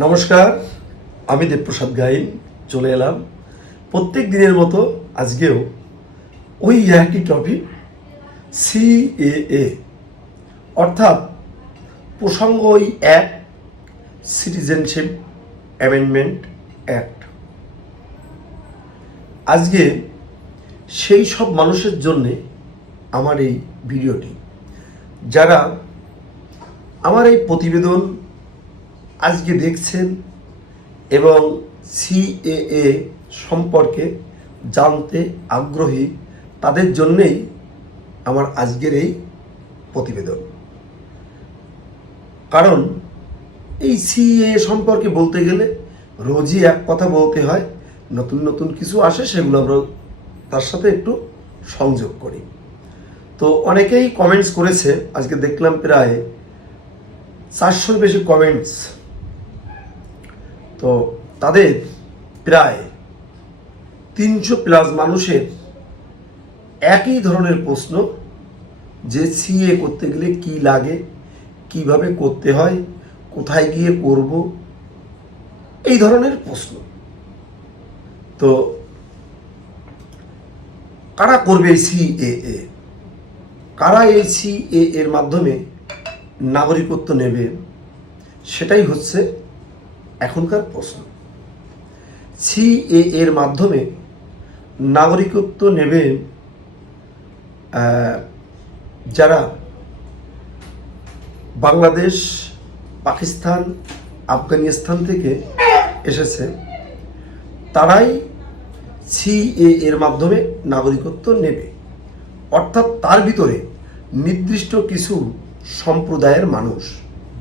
নমস্কার, আমি দেবপ্রসাদ গাইন চলে এলাম প্রত্যেক দিনের মতো আজকেও ওই একই টপিক সিএএ অর্থাৎ প্রসঙ্গ ওই এক সিটিজেনশিপ অ্যামেন্ডমেন্ট অ্যাক্ট। আজকে সেই সব মানুষের জন্যে আমার এই ভিডিওটি, যারা আমার এই প্রতিবেদন আজকে দেখছেন এবং সিএএ সম্পর্কে জানতে আগ্রহী, তাদের জন্যেই আমার আজকের এই প্রতিবেদন। কারণ এই সিএএ সম্পর্কে বলতে গেলে রোজই এক কথা বলতে হয়, নতুন নতুন কিছু আসে, সেগুলো আমরা তার সাথে একটু সংযোগ করি। তো অনেকেই কমেন্টস করেছে, আজকে দেখলাম প্রায় 400-র বেশি কমেন্টস। তো তাদের প্রায় 300+ মানুষের একই ধরনের প্রশ্ন, যে সিএ করতে গেলে কি লাগে, কিভাবে করতে হয়, কোথায় গিয়ে করব, এই ধরনের প্রশ্ন। তো কারা করবে এই সিএএ, কারা এই সিএএ এর মাধ্যমে নাগরিকত্ব নেবে, সেটাই হচ্ছে এখনকার প্রশ্ন। সিএএ এর মাধ্যমে নাগরিকত্ব নেবে যারা বাংলাদেশ, পাকিস্তান, আফগানিস্তান থেকে এসেছে, তারাই সিএএ এর মাধ্যমে নাগরিকত্ব নেবে। অর্থাৎ তার ভিতরে নির্দিষ্ট কিছু সম্প্রদায়ের মানুষ,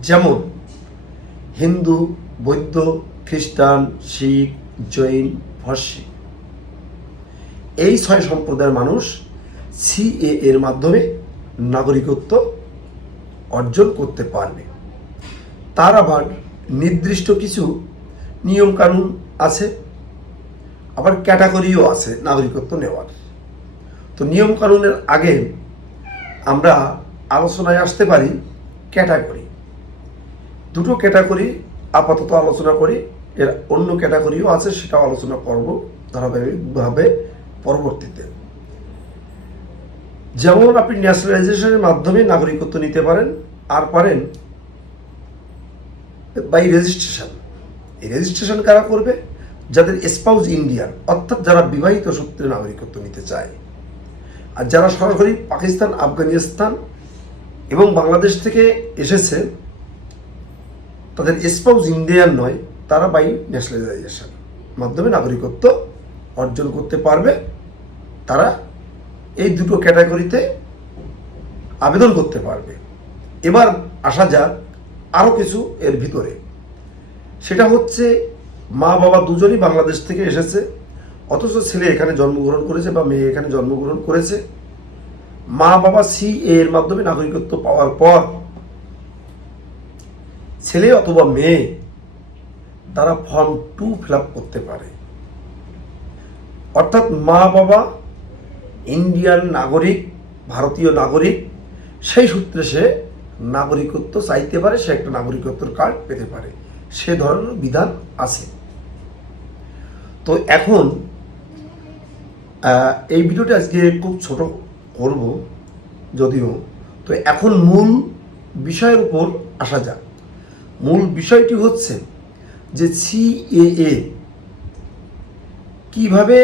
যেমন হিন্দু, বৌদ্ধ, খ্রিস্টান, শিখ, জৈন, পারসি, এই 6 সম্প্রদায়ের মানুষ সিএএ এর মাধ্যমে নাগরিকত্ব অর্জন করতে পারবে। তার আবার নির্দিষ্ট কিছু নিয়মকানুন আছে, আবার ক্যাটাগরিও আছে নাগরিকত্ব নেওয়ার। তো নিয়মকানুনের আগে আমরা আলোচনায় আসতে পারি ক্যাটাগরি। দুটো ক্যাটাগরি আপাতত আলোচনা করি, এর অন্য ক্যাটাগরিও আছে, সেটাও আলোচনা করব ধারাবাহিকভাবে পরবর্তীতে। যেমন আপনি ন্যাশনালাইজেশনের মাধ্যমে নাগরিকত্ব নিতে পারেন, আর পারেন বাই রেজিস্ট্রেশন। এই রেজিস্ট্রেশন কারা করবে? যাদের স্পাউস ইন্ডিয়ান, অর্থাৎ যারা বিবাহিত সূত্রে নাগরিকত্ব নিতে চায়। আর যারা সরাসরি পাকিস্তান, আফগানিস্তান এবং বাংলাদেশ থেকে এসেছে, তাদের স্পাউস ইন্ডিয়ান নয়, তারা বাই ন্যাশনালাইজেশন মাধ্যমে নাগরিকত্ব অর্জন করতে পারবে। তারা এই দুটো ক্যাটাগরিতে আবেদন করতে পারবে। এবার আসা যাক আরও কিছু এর ভিতরে। সেটা হচ্ছে মা বাবা দুজনই বাংলাদেশ থেকে এসেছে, অথচ ছেলে এখানে জন্মগ্রহণ করেছে বা মেয়ে এখানে জন্মগ্রহণ করেছে। মা বাবা সিএএ এর মাধ্যমে নাগরিকত্ব পাওয়ার পর ছেলে অথবা মেয়ে তারা ফর্ম 2 ফিল আপ করতে পারে। অর্থাৎ মা বাবা ইন্ডিয়ান নাগরিক, ভারতীয় নাগরিক, সেই সূত্রে সে নাগরিকত্ব চাইতে পারে, সে একটা নাগরিকত্বের কার্ড পেতে পারে, সে ধরনের বিধান আছে। তো এখন এই ভিডিওটা আজকে খুব ছোট করব যদিও। তো এখন মূল বিষয়ের উপর আসা যাক। মূল বিষয়টি হচ্ছে যে সিএএ কিভাবে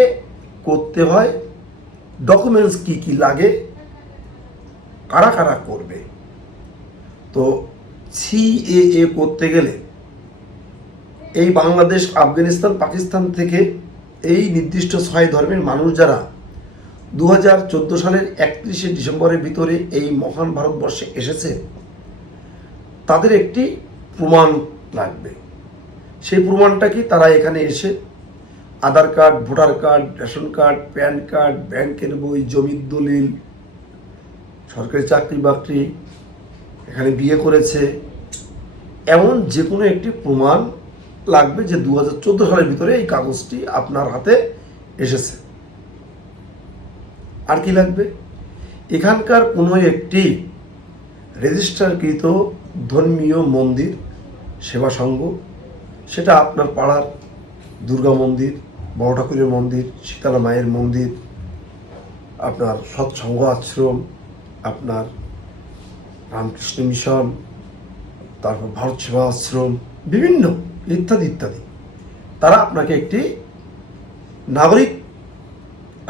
করতে হয়, ডকুমেন্টস কি কি লাগে, কারা কারা করবে। তো সিএএ করতে গেলে এই বাংলাদেশ, আফগানিস্তান, পাকিস্তান থেকে এই নির্দিষ্ট 6 ধর্মের মানুষ যারা 2014 সালের 31শে ডিসেম্বরের ভিতরে এই মহান ভারতবর্ষে এসেছে, তাদের একটি প্রমাণ লাগবে। সেই প্রমাণটা কি? তারা এখানে এসে Aadhaar card, voter card, ration card, PAN card, ব্যাংকের বই, জমির দলিল, সরকারি চাকরি বাকরি, এখানে বিয়ে করেছে, এমন যে কোনো একটি প্রমাণ লাগবে যে 2014 সালের ভিতরে এই কাগজটি আপনার হাতে এসেছে। আর কি লাগবে? এখানকার কোনো একটি রেজিস্টারকৃত ধর্মীয় মন্দির, সেবা সংঘ সেটা আপনার পাড়ার দুর্গা মন্দির, বড় ঠাকুরের মন্দির, শীতলা মায়ের মন্দির, আপনার সৎসঙ্গ আশ্রম, আপনার রামকৃষ্ণ মিশন, তারপর ভারত সেবা আশ্রম, বিভিন্ন ইত্যাদি ইত্যাদি। তারা আপনাকে একটি নাগরিক,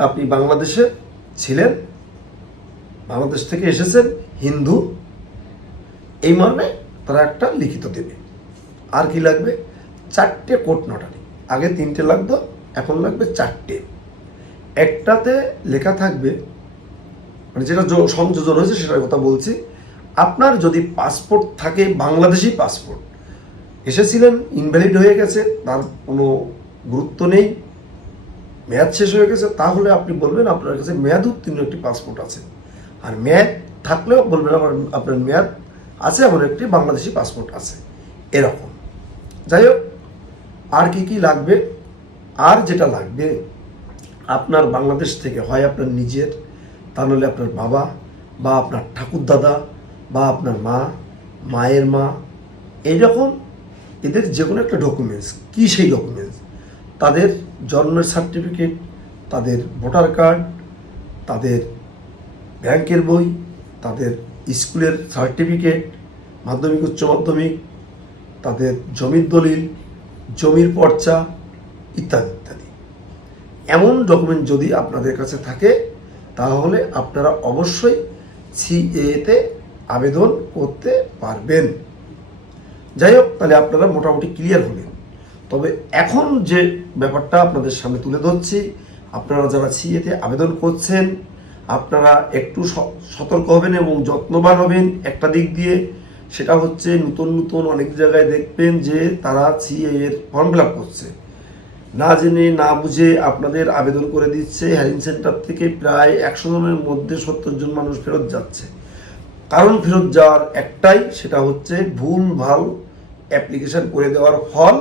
আপনি বাংলাদেশে ছিলেন, বাংলাদেশ থেকে এসেছেন, হিন্দু, এই মর্মে তারা একটা লিখিত দেবে। আর কি লাগবে? 4টে কোর্ট নটারি। আগে 3টে লাগতো, এখন লাগবে 4টে। একটাতে লেখা থাকবে, মানে যেটা সংযোজন হয়েছে সেটার কথা বলছি, আপনার যদি পাসপোর্ট থাকে, বাংলাদেশি পাসপোর্ট, এসেছিলেন, ইনভ্যালিড হয়ে গেছে, তার কোনো গুরুত্ব নেই, মেয়াদ শেষ হয়ে গেছে, তাহলে আপনি বলবেন আপনার কাছে মেয়াদ উত্তীর্ণ একটি পাসপোর্ট আছে। আর মেয়াদ থাকলেও বলবেন আপনার মেয়াদ আছে, এমন একটি বাংলাদেশি পাসপোর্ট আছে, এরকম। যাই হোক, আর কি কি লাগবে? আর যেটা লাগবে, আপনার বাংলাদেশ থেকে হয় আপনার নিজের, তা নাহলে আপনার বাবা বা আপনার ঠাকুরদাদা বা আপনার মা, মায়ের মা, এইরকম এদের যে কোনো একটা ডকুমেন্টস। কী সেই ডকুমেন্টস? তাদের জন্মের সার্টিফিকেট, তাদের ভোটার কার্ড, তাদের ব্যাংকের বই, তাদের স্কুলের সার্টিফিকেট, মাধ্যমিক উচ্চ মাধ্যমিক, তাদের জমির দলিল, জমির পর্চা, ইত্যাদি ইত্যাদি। এমন ডকুমেন্ট যদি আপনাদের কাছে থাকে, তাহলে আপনারা অবশ্যই সিএএতে আবেদন করতে পারবেন। যাই হোক, তাহলে আপনারা মোটামুটি ক্লিয়ার হলেন। তবে এখন যে ব্যাপারটা আপনাদের সামনে তুলে ধরছি, আপনারা যারা সিএতে আবেদন করছেন, আপনারা একটু সতর্ক হবেন এবং যত্নবান হবেন একটা দিক দিয়ে। সেটা হচ্ছে, নতুন নতুন অনেক জায়গায় দেখবেন যে তারা সিএ এর ফর্ম ফিল আপ করছে, না জেনে না বুঝে আপনাদের আবেদন করে দিচ্ছে। হ্যারিং সেন্টার থেকে প্রায় 100 জনের মধ্যে 70 জন মানুষ ফেরত যাচ্ছে। কারণ ফেরত যাওয়ার একটাই, সেটা হচ্ছে ভুল ভাল অ্যাপ্লিকেশন করে দেওয়ার ফল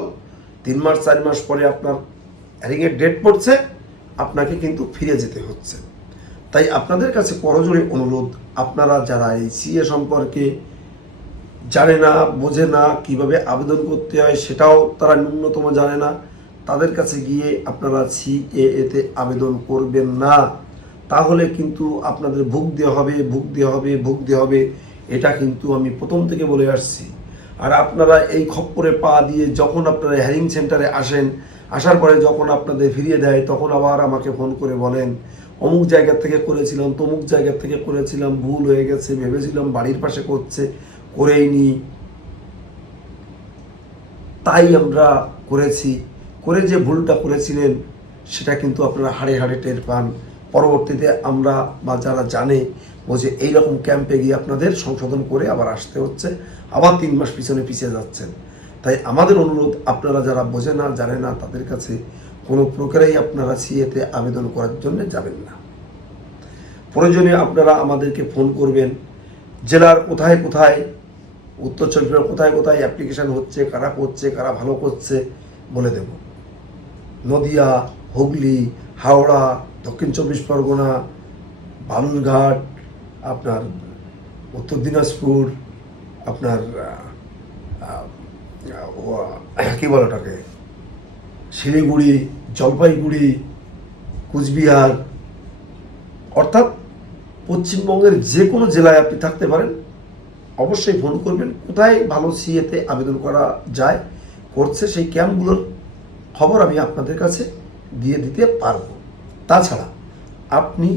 3 মাস 4 মাস পরে আপনার হ্যারিংয়ের ডেট পড়ছে, আপনাকে কিন্তু ফিরে যেতে হচ্ছে। তাই আপনাদের কাছে করজোড়ে অনুরোধ, আপনারা যারা এই সিএ সম্পর্কে জানে না, বোঝে না, কিভাবে আবেদন করতে হয় সেটাও তারা ন্যূনতম জানে না, তাদের কাছে গিয়ে আপনারা সিএএতে আবেদন করবেন না। তাহলে কিন্তু আপনাদের ভুগতে হবে। এটা কিন্তু আমি প্রথম থেকে বলে আসছি। আর আপনারা এই খপ্পরে পা দিয়ে যখন আপনারা হ্যারিং সেন্টারে আসেন, আসার পরে যখন আপনাদের ফিরিয়ে দেয়, তখন আবার আমাকে ফোন করে বলেন, অমুক জায়গা থেকে করেছিলাম, তমুক জায়গা থেকে করেছিলাম, ভুল হয়ে গেছে, ভেবেছিলাম বাড়ির পাশে করছে, করেই নি, তাই আমরা করেছি। করে যে ভুলটা করেছিলেন সেটা কিন্তু আপনারা হাড়ে হাড়ে টের পান। পরবর্তীতে আমরা বা যারা জানে বোঝে, এইরকম ক্যাম্পে গিয়ে আপনাদের সংশোধন করে আবার আসতে হচ্ছে, আবার 3 মাস পিছিয়ে যাচ্ছেন। তাই আমাদের অনুরোধ, আপনারা যারা বোঝে না, জানে না, তাদের কাছে কোনো প্রকারেই আপনারা সিএতে আবেদন করার জন্য যাবেন না। প্রয়োজনে আপনারা আমাদেরকে ফোন করবেন। জেলার কোথায় কোথায়, উত্তর চব্বিশ পরগনার কোথায় কোথায় অ্যাপ্লিকেশান হচ্ছে, কারা করছে, কারা ভালো করছে বলে দেব। নদিয়া, হুগলি, হাওড়া, দক্ষিণ 24 পরগনা, বালুরঘাট, আপনার উত্তর দিনাজপুর, আপনার কী বলে ওটাকে, শিলিগুড়ি, জলপাইগুড়ি, কুচবিহার, অর্থাৎ পশ্চিমবঙ্গের যে কোনো জেলায় আপনি থাকতে পারেন, অবশ্যই ফোন করবেন। কোথায় ভালো সিএতে আবেদন করা যায়, করছে, সেই ক্যাম্পগুলোর খবর আমি আপনাদের কাছে দিয়ে দিতে পারবো। তাছাড়া আপনি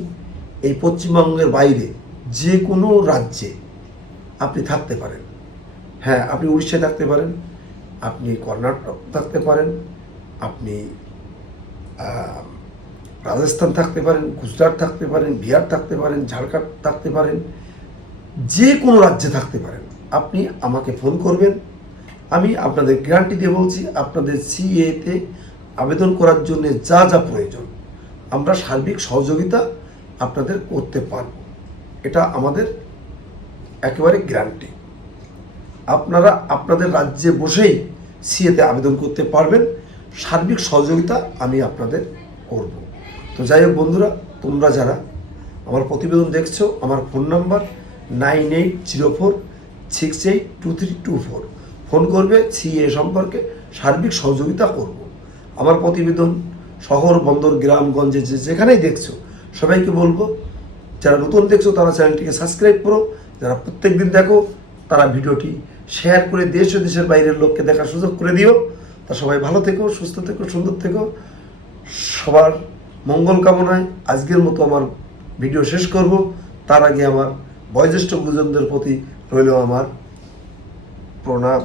এই পশ্চিমবঙ্গের বাইরে যে কোনো রাজ্যে আপনি থাকতে পারেন। হ্যাঁ, আপনি উড়িষ্যায় থাকতে পারেন, আপনি কর্ণাটক থাকতে পারেন, আপনি রাজস্থান থাকতে পারেন, গুজরাট থাকতে পারেন, বিহার থাকতে পারেন, ঝাড়খণ্ড থাকতে পারেন, যে কোনো রাজ্যে থাকতে পারেন। আপনি আমাকে ফোন করবেন, আমি আপনাদের গ্যারান্টি দিয়ে বলছি, আপনাদের সিএতে আবেদন করার জন্য যা যা প্রয়োজন আমরা সার্বিক সহযোগিতা আপনাদের করতে পারব। এটা আমাদের একেবারে গ্যারান্টি। আপনারা আপনাদের রাজ্যে বসেই সিএতে আবেদন করতে পারবেন, সার্বিক সহযোগিতা আমি আপনাদের করব। তো যাই হোক বন্ধুরা, তোমরা যারা আমার প্রতিবেদন দেখছো, আমার ফোন নাম্বার 9804682324। ফোন করবে, সিএ সম্পর্কে সার্বিক সহযোগিতা করব। আমার প্রতিবেদন শহর বন্দর গ্রামগঞ্জে যেখানেই দেখছো সবাইকে বলবো, যারা নতুন দেখছো তারা চ্যানেলটিকে সাবস্ক্রাইব করো, যারা প্রত্যেক দিন দেখো তারা ভিডিওটি শেয়ার করে দেশ ও দেশের বাইরের লোককে দেখার সুযোগ করে দিও। তা সবাই ভালো থেকো, সুস্থ থেকো, সুন্দর থেকো, সবার মঙ্গল কামনায় আজকের মতো আমার ভিডিও শেষ করব। তার আগে আমার বয়োজ্যেষ্ঠ গুরুজনদের প্রতি রইল আমার প্রণাম।